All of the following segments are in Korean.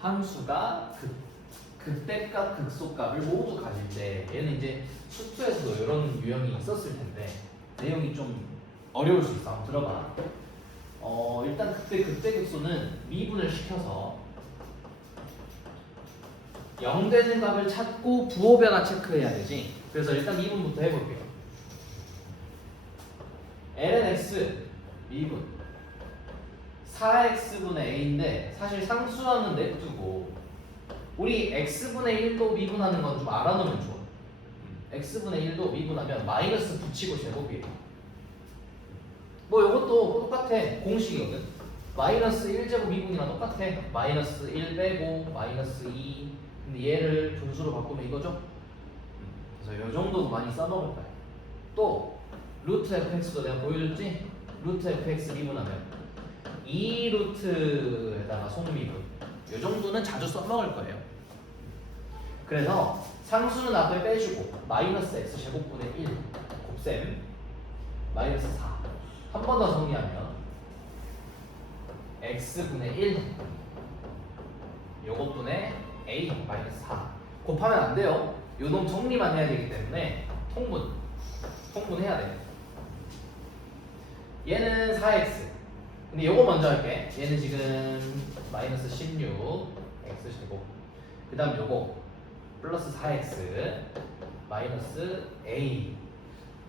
함수가 극대값, 극소값을 모두 가질 때 얘는 이제 수투에서도 이런 유형이 있었을 텐데 내용이 좀 어려울 수 있어. 한번 들어봐. 일단 극대 극소는 미분을 시켜서 0 되는 값을 찾고 부호 변화 체크해야 되지. 그래서 일단 미분부터 해볼게요. ln x 미분 4x분의 a인데 사실 상수항은 냅두고 우리 x분의 1도 미분하는 건 좀 알아놓으면 좋아. x분의 1도 미분하면 마이너스 붙이고 제곱이에요. 뭐 이것도 똑같아. 공식이거든. 마이너스 1제곱 미분이랑 똑같아. 마이너스 1 빼고 마이너스 2. 근데 얘를 분수로 바꾸면 이거죠. 그래서 이 정도 많이 써먹을 거야. 또 루트 fx도 내가 보여줬지? 루트 fx 미분하면 2 루트에다가 속미분. 이 정도는 자주 써먹을 거예요. 그래서 상수는 앞에 빼주고 마이너스 x 제곱분의 1 곱셈 마이너스 4. 한 번 더 정리하면 x분의 1 요것분의 a 마이너스 4 곱하면 안 돼요. 요놈 정리만 해야 되기 때문에 통분해야 돼요. 얘는 4x. 근데 요거 먼저 할게. 얘는 지금 마이너스 16 x 제곱. 그 다음 요거 플러스 4x 마이너스 a.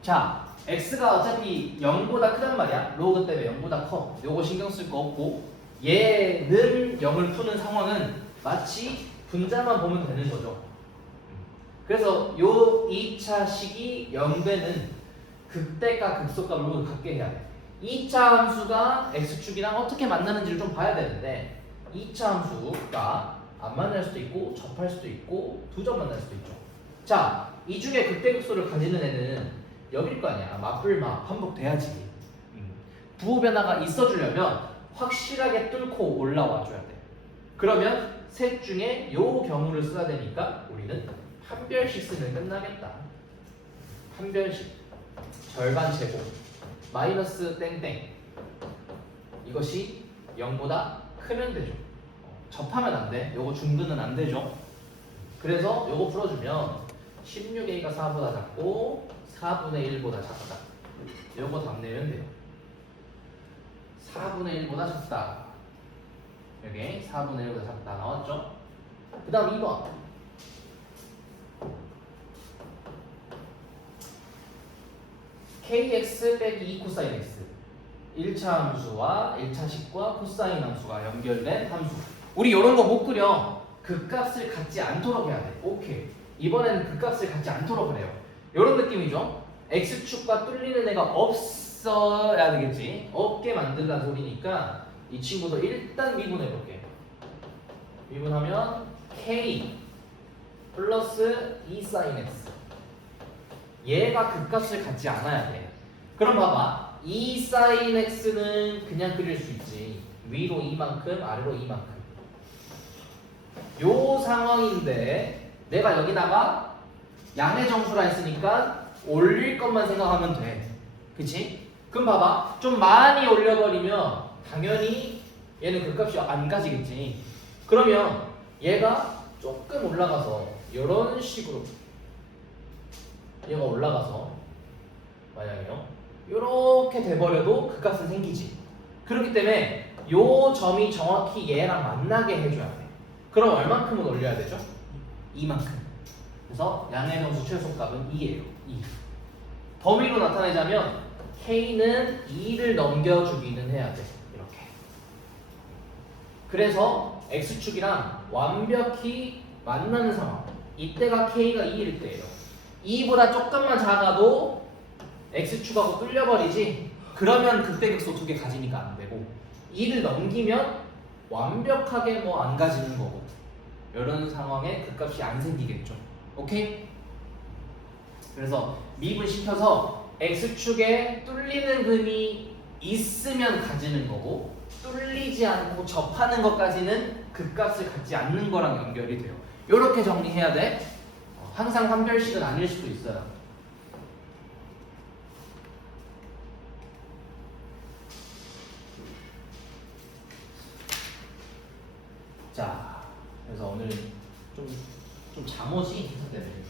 자, x가 어차피 0보다 크단 말이야. 로그 때문에 0보다 커. 요거 신경 쓸 거 없고 얘는 0을 푸는 상황은 마치 분자만 보면 되는 거죠. 그래서 요 2차 식이 0되는 극대값 극소값을 모두 갖게 해야 돼. 2차 함수가 x축이랑 어떻게 만나는지를 좀 봐야 되는데 2차 함수가 안 만날 수도 있고 접할 수도 있고 두 점 만날 수도 있죠. 자, 이 중에 극대극소를 가지는 애는 여길 거 아니야. 맞불맞 반복돼야지. 부호 변화가 있어주려면 확실하게 뚫고 올라와 줘야 돼. 그러면 셋 중에 요 경우를 써야 되니까 우리는 한 별씩 쓰면 끝나겠다. 한 별씩 절반 제곱 마이너스 땡땡 이것이 0보다 크면 되죠. 접하면 안 돼. 요거 중근은 안 되죠. 그래서 요거 풀어주면 16a가 4보다 작고 4분의 1보다 작다. 요거 답 내면 돼요. 4분의 1보다 작다. 여기 4분의 1보다 작다 나왔죠? 그 다음 2번. kx 빼기 2 코사인 x 1차 함수와 1차 식과 코사인 함수가 연결된 함수. 우리 이런 거 못 그려. 그 값을 갖지 않도록 해야 돼. 오케이. 이번에는 그 값을 갖지 않도록 그래요. 이런 느낌이죠. x축과 뚫리는 애가 없어야 되겠지. 없게 만들란 소리니까 이 친구도 일단 미분해볼게. 미분하면 k 플러스 2 sin x. 얘가 그 값을 갖지 않아야 돼. 그럼 봐봐. 2 sin x는 그냥 그릴 수 있지. 위로 이만큼 아래로 이만큼. 요 상황인데 내가 여기다가 양의 정수라 했으니까 올릴 것만 생각하면 돼. 그치? 그럼 봐봐. 좀 많이 올려버리면 당연히 얘는 그 값이 안 가지겠지. 그러면 얘가 조금 올라가서 이런 식으로 얘가 올라가서 만약에요 이렇게 돼버려도 그 값은 생기지. 그렇기 때문에 요 점이 정확히 얘랑 만나게 해줘야 돼. 그럼 얼만큼은 올려야 되죠? 2만큼. 그래서 양의 정수 최소값은 2예요. 2. 범위로 나타내자면 k는 2를 넘겨주기는 해야 돼. 이렇게. 그래서 x축이랑 완벽히 만나는 상황. 이때가 k가 2일 때예요. 2보다 조금만 작아도 x축하고 뚫려버리지. 그러면 극대극소 두 개 가지니까 안 되고 2를 넘기면 완벽하게 뭐 안 가지는 거고 이런 상황에 그 값이 안 생기겠죠. 오케이? 그래서 미분시켜서 x축에 뚫리는 근이 있으면 가지는 거고 뚫리지 않고 접하는 것까지는 그 값을 갖지 않는 거랑 연결이 돼요. 이렇게 정리해야 돼. 항상 한 별씩은 아닐 수도 있어요. 자, 그래서 오늘 좀 잠오지 기타 때문에.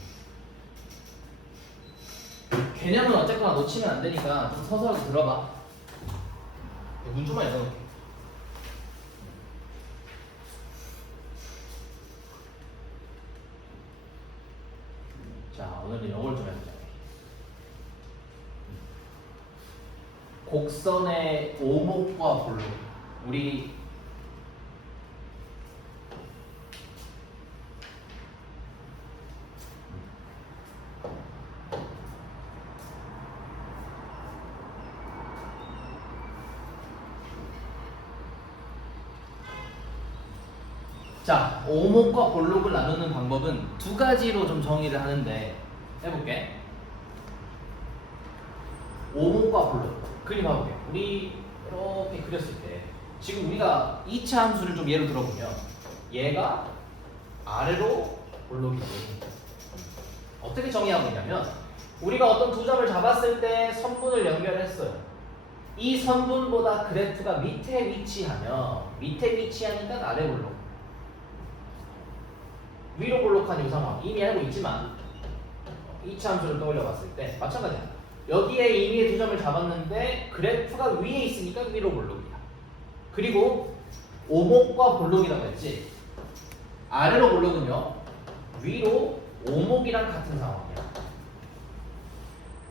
개념은 어쨌거나 놓치면 안 되니까 좀 서서하게 들어봐. 문 좀만 열어놓을게. 자, 오늘은 영어를 좀 해보자. 곡선의 오목과 볼록. 우리 자, 오목과 볼록을 나누는 방법은 두 가지로 좀 정의를 하는데 해볼게. 오목과 볼록 그림 봐볼게. 우리 이렇게 그렸을 때 지금 우리가 2차 함수를 좀 예로 들어보면 얘가 아래로 볼록이지. 어떻게 정의하고 있냐면 우리가 어떤 두 점을 잡았을 때 선분을 연결했어요. 이 선분보다 그래프가 밑에 위치하면 밑에 위치하니까 아래 볼록, 위로 볼록한 이 상황 이미 알고 있지만 2차 함수를 떠올려 봤을 때 마찬가지야. 여기에 이미 두 점을 잡았는데 그래프가 위에 있으니까 위로 볼록이야. 그리고 오목과 볼록이라고 했지. 아래로 볼록은요 위로 오목이랑 같은 상황이야.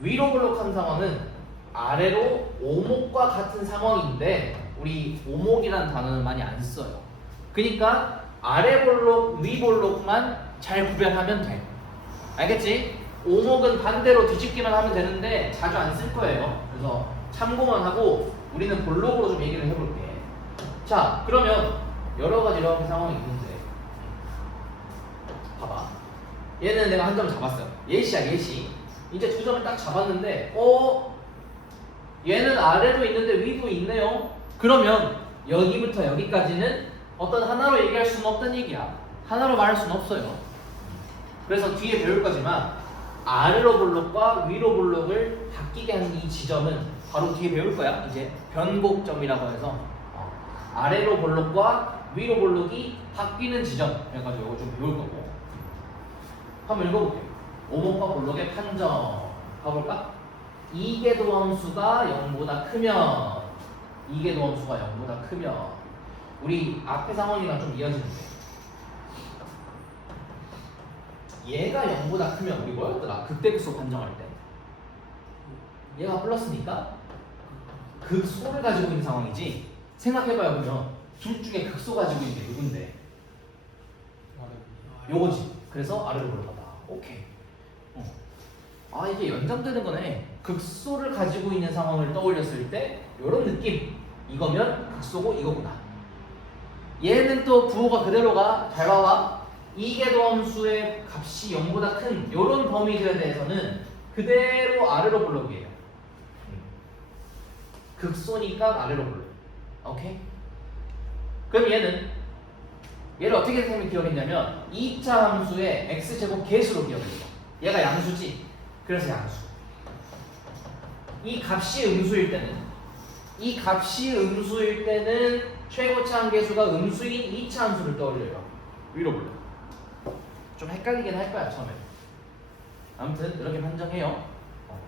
위로 볼록한 상황은 아래로 오목과 같은 상황인데 우리 오목이라는 단어는 많이 안 써요. 그러니까 아래 볼록, 위 볼록만 잘 구별하면 돼. 알겠지? 오목은 반대로 뒤집기만 하면 되는데 자주 안 쓸 거예요. 그래서 참고만 하고 우리는 볼록으로 좀 얘기를 해볼게. 자, 그러면 여러 가지 이렇게 상황이 있는데 봐봐. 얘는 내가 한 점을 잡았어요. 예시야, 예시. 이제 두 점을 딱 잡았는데 얘는 아래도 있는데 위도 있네요. 그러면 여기부터 여기까지는 어떤 하나로 얘기할 수는 없다는 얘기야. 하나로 말할 수는 없어요. 그래서 뒤에 배울 거지만 아래로 볼록과 위로 볼록을 바뀌게 하는 이 지점은 바로 뒤에 배울 거야. 이제 변곡점이라고 해서 아래로 볼록과 위로 볼록이 바뀌는 지점 해가지고 이거 좀 배울 거고. 한번 읽어볼게. 오목과 볼록의 판정 가볼까? 이계도함수가 0보다 크면 이계도함수가 0보다 크면 우리 앞의 상황이랑 좀 이어지는데 얘가 0보다 크면 우리 뭐였더라? 극대극소 판정할 때 얘가 플러스니까 극소를 가지고 있는 상황이지. 생각해봐요. 그러면 둘 중에 극소 가지고 있는 게 누군데? 요거지. 그래서 아래로 올라가다. 오케이. 아, 이게 연장되는 거네. 극소를 가지고 있는 상황을 떠올렸을 때 요런 느낌. 이거면 극소고 이거구나. 얘는 또 부호가 그대로가 잘 봐봐. 이계도함수의 값이 0보다 큰 요런 범위들에 대해서는 그대로 아래로 볼록이에요. 극소니까 아래로 볼록. 오케이? 그럼 얘를 어떻게 선생님이 기억했냐면 2차 함수의 x제곱 계수로 기억했어. 얘가 양수지. 그래서 양수. 이 값이 음수일 때는 최고차 함계수가 음수인 2차 함수를 떠올려요. 위로 볼록. 좀 헷갈리긴 할 거야 처음에. 아무튼 이렇게 판정해요.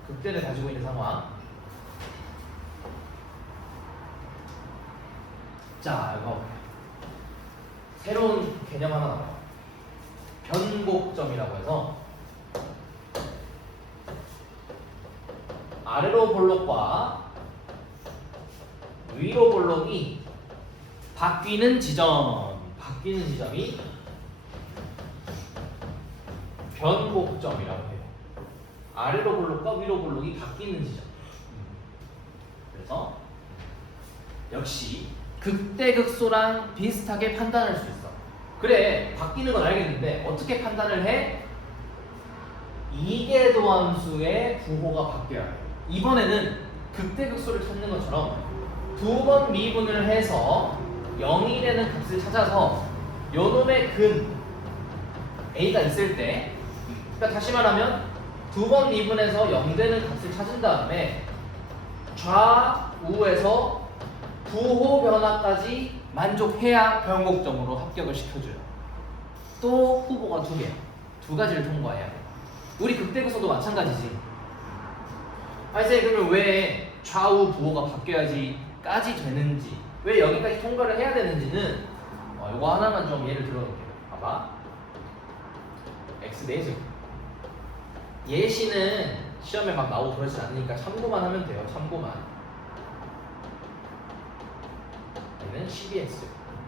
극대를 가지고 있는 상황. 자, 이거 새로운 개념 하나 나와요. 변곡점이라고 해서 아래로 볼록과 위로 볼록이 바뀌는 지점이 변곡점이라고 해요. 아래로 볼록과 위로 볼록이 바뀌는 지점. 그래서 역시 극대극소랑 비슷하게 판단할 수 있어. 그래, 바뀌는 건 알겠는데 어떻게 판단을 해? 이계도함수의 부호가 바뀌어야 해. 이번에는 극대극소를 찾는 것처럼 두 번 미분을 해서 0이 되는 값을 찾아서 요놈의 근 A가 있을 때, 그러니까 다시 말하면 두 번 미분해서 0 되는 값을 찾은 다음에 좌우에서 부호 변화까지 만족해야 변곡점으로 합격을 시켜줘요. 또 후보가 두 개야. 두 가지를 통과해야 돼. 우리 극대극소도 마찬가지지. 아니 선생님 그러면 왜 좌우 부호가 바뀌어야지까지 되는지, 왜 여기까지 통과를 해야 되는지는 이거 하나만 좀 예를 들어볼게요. 봐봐. x 4제곱. 예시는 시험에 막 나오고 그러진 않으니까 참고만 하면 돼요. 참고만. 얘는 12x.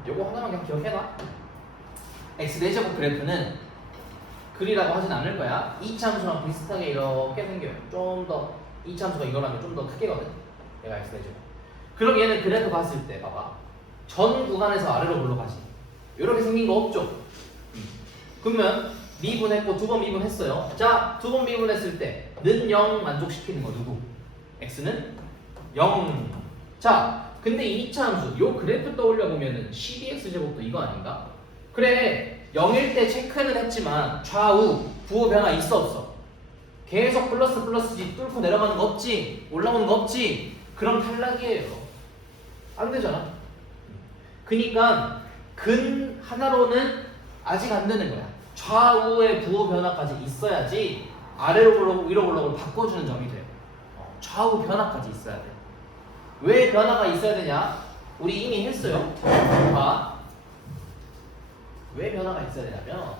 요거 하나만 그냥 기억해놔. x 4제곱 그래프는 글이라고 하진 않을 거야. 이차함수랑 비슷하게 이렇게 생겨요. 좀 더 이차함수가 이거라면 좀 더 크게거든. 얘가 x 4제곱. 그럼 얘는 그래프 봤을 때 봐봐. 전 구간에서 아래로 올라가지. 이렇게 생긴 거 없죠? 그러면 미분했고 두 번 미분했어요. 자, 두 번 미분했을 때는 0 만족시키는 거 누구? x는 0. 자, 근데 이 2차 함수 요 그래프 떠올려 보면은 12x제곱도 이거 아닌가? 그래, 0일 때 체크는 했지만 좌우 부호 변화 있어 없어? 계속 플러스 플러스지 뚫고 내려가는 거 없지? 올라오는 거 없지? 그럼 탈락이에요. 안 되잖아. 그니까 근 하나로는 아직 안 되는 거야. 좌우의 부호 변화까지 있어야지 아래로 블록, 위로 블록을 바꿔주는 점이 돼요. 좌우 변화까지 있어야 돼. 왜 변화가 있어야 되냐? 우리 이미 했어요. 봐. 왜 변화가 있어야 되냐면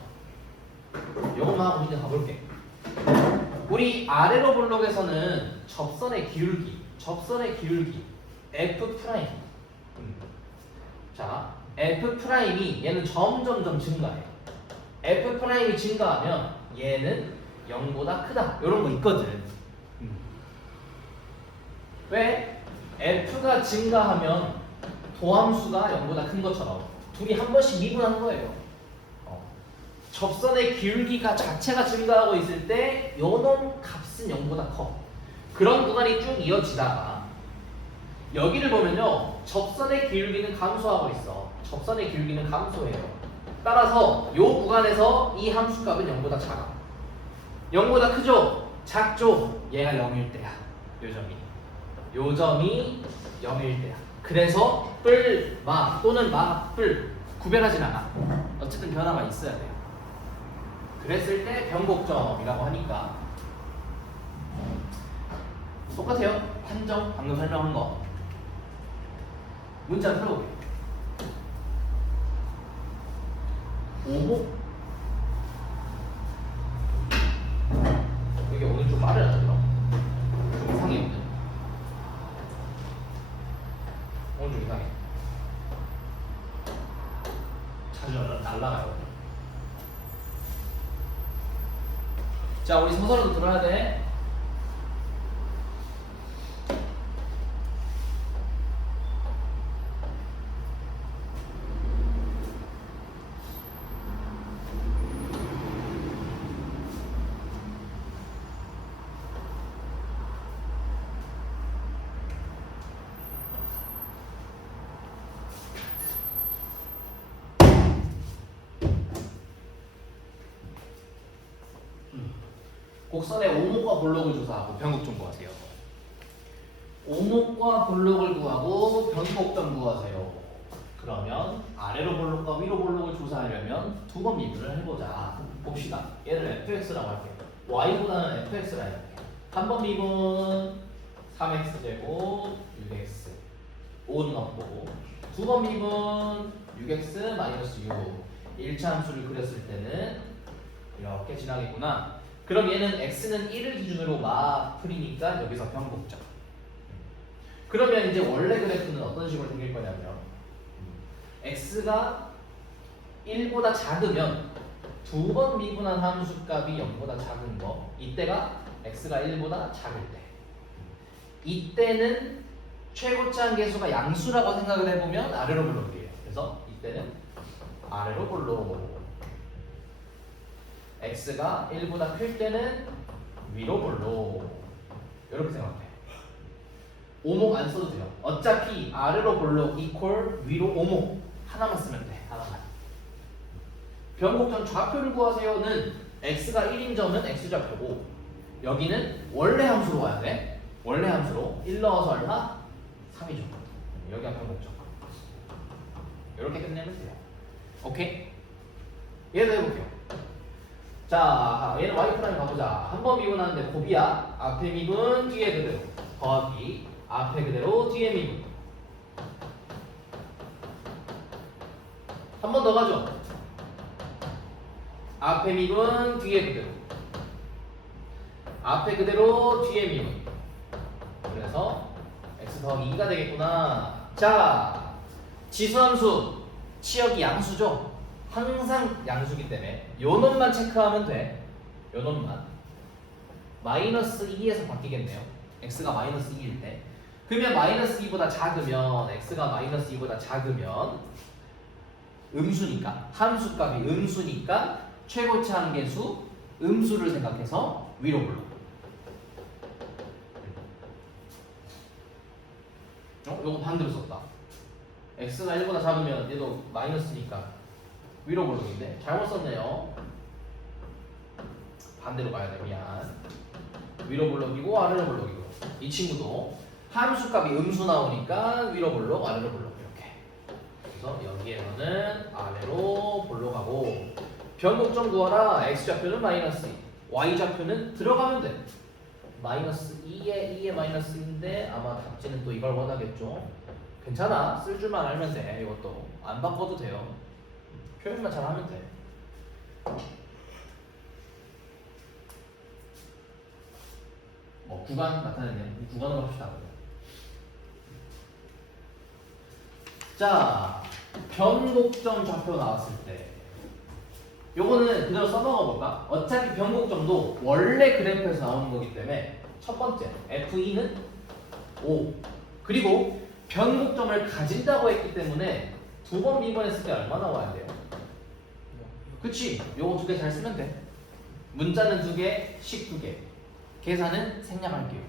이것만 하고 이제 가볼게. 우리 아래로 블록에서는 접선의 기울기 F 프라임. 자, F 프라임이 얘는 점점점 증가해. F 프라임이 증가하면 얘는 0보다 크다. 이런 거 있거든. 왜? F가 증가하면 도함수가 0보다 큰 것처럼 둘이 한 번씩 미분한 거예요. 접선의 기울기가 자체가 증가하고 있을 때 요놈 값은 0보다 커. 그런 구간이 쭉 이어지다가 여기를 보면요, 접선의 기울기는 감소하고 있어. 접선의 기울기는 감소해요. 따라서 요 구간에서 이 함수값은 0보다 작아. 0보다 크죠? 작죠? 얘가 0일 때야. 요 점이 0일 때야. 그래서 뿔, 마 또는 마, 뿔 구별하진 않아. 어쨌든 변화가 있어야 돼요. 그랬을 때 변곡점이라고 하니까 똑같아요. 판정, 방금 설명한 거. 문제 한번 풀어볼게요. 오목. 여기 오늘 좀 빠르다, 좀 이상해 오늘. 오늘 좀 이상해. 자주 날라가요. 자, 우리 서서라도 들어야 돼. 곡선의 오목과 볼록을 조사하고 변곡점 구하세요. 오목과 볼록을 구하고 변곡점 구하세요. 그러면 아래로 볼록과 위로 볼록을 조사하려면 두 번 미분을 해보자. 봅시다. 얘를 fx라고 할게요. y보다는 fx라 할게요. 한 번 미분 3x제곱 6x 5는 없고, 두 번 미분 6x 마이너스 6. 1차 함수를 그렸을 때는 이렇게 지나겠구나. 그럼 얘는 x는 1을 기준으로 마풀이니까 여기서 변곡점. 그러면 이제 원래 그래프는 어떤 식으로 생길 거냐면 x가 1보다 작으면 두 번 미분한 함수값이 0보다 작은 거, 이때가 x가 1보다 작을 때, 이때는 최고차한 계수가 양수라고 생각을 해보면 아래로 볼록이에요. 그래서 이때는 아래로 볼록. x가 1보다 클 때는 위로 볼록. 이렇게 생각해. 오목 안 써도 돼요. 어차피 아래로 볼록 이퀄 위로 오목 하나만 쓰면 돼. 하나만. 변곡점 좌표를 구하세요는 x가 1인 점은 x좌표고, 여기는 원래 함수로 가야 돼. 원래 함수로 1 넣어서 얼마? 3이죠. 여기가 변곡점. 이렇게 끝내면 돼요. 오케이? 얘도 해볼게요. 자, 얘는 y 프라임 가보자. 한 번 미분하는데 곱이야. 앞에 미분, 뒤에 그대로. 더하기. 앞에 그대로, 뒤에 미분. 한 번 더 가죠. 앞에 미분, 뒤에 그대로. 앞에 그대로, 뒤에 미분. 그래서 x 더하기 2가 되겠구나. 자, 지수함수 치역이 양수죠. 항상 양수기 때문에 요 놈만 체크하면 돼. 요 놈만. 마이너스 2에서 바뀌겠네요. x가 마이너스 2일 때. 그러면 마이너스 2보다 작으면 x가 마이너스 2보다 작으면 음수니까 함수값이 음수니까 최고치 한계수 음수를 생각해서 위로 불러. 요거 반대로 썼다. x가 1보다 작으면 얘도 마이너스니까 위로 볼록인데 잘못 썼네요. 반대로 가야 돼. 미안. 위로 볼록이고 아래로 볼록이고 이 친구도 함수값이 음수 나오니까 위로 볼록 아래로 볼록 이렇게. 그래서 여기에서는 아래로 볼록하고 변곡점 구하라. x좌표는 마이너스 2 y좌표는 들어가면 돼. 마이너스 2에 마이너스 2인데 아마 답지는 또 이걸 원하겠죠. 괜찮아. 쓸 줄만 알면 돼. 이것도 안 바꿔도 돼요. 표현만 잘하면 돼. 뭐 구간 나타내네요. 구간으로 합시다. 자, 변곡점 좌표 나왔을 때 요거는 그대로 써먹어 볼까? 어차피 변곡점도 원래 그래프에서 나오는 거기 때문에 첫 번째 F2는 5 그리고 변곡점을 가진다고 했기 때문에 두 번 미분했을 때 얼마 나와야 돼요? 그치? 요거 두 개 잘 쓰면 돼. 문자는 2개, 식 2개. 계산은 생략할게요.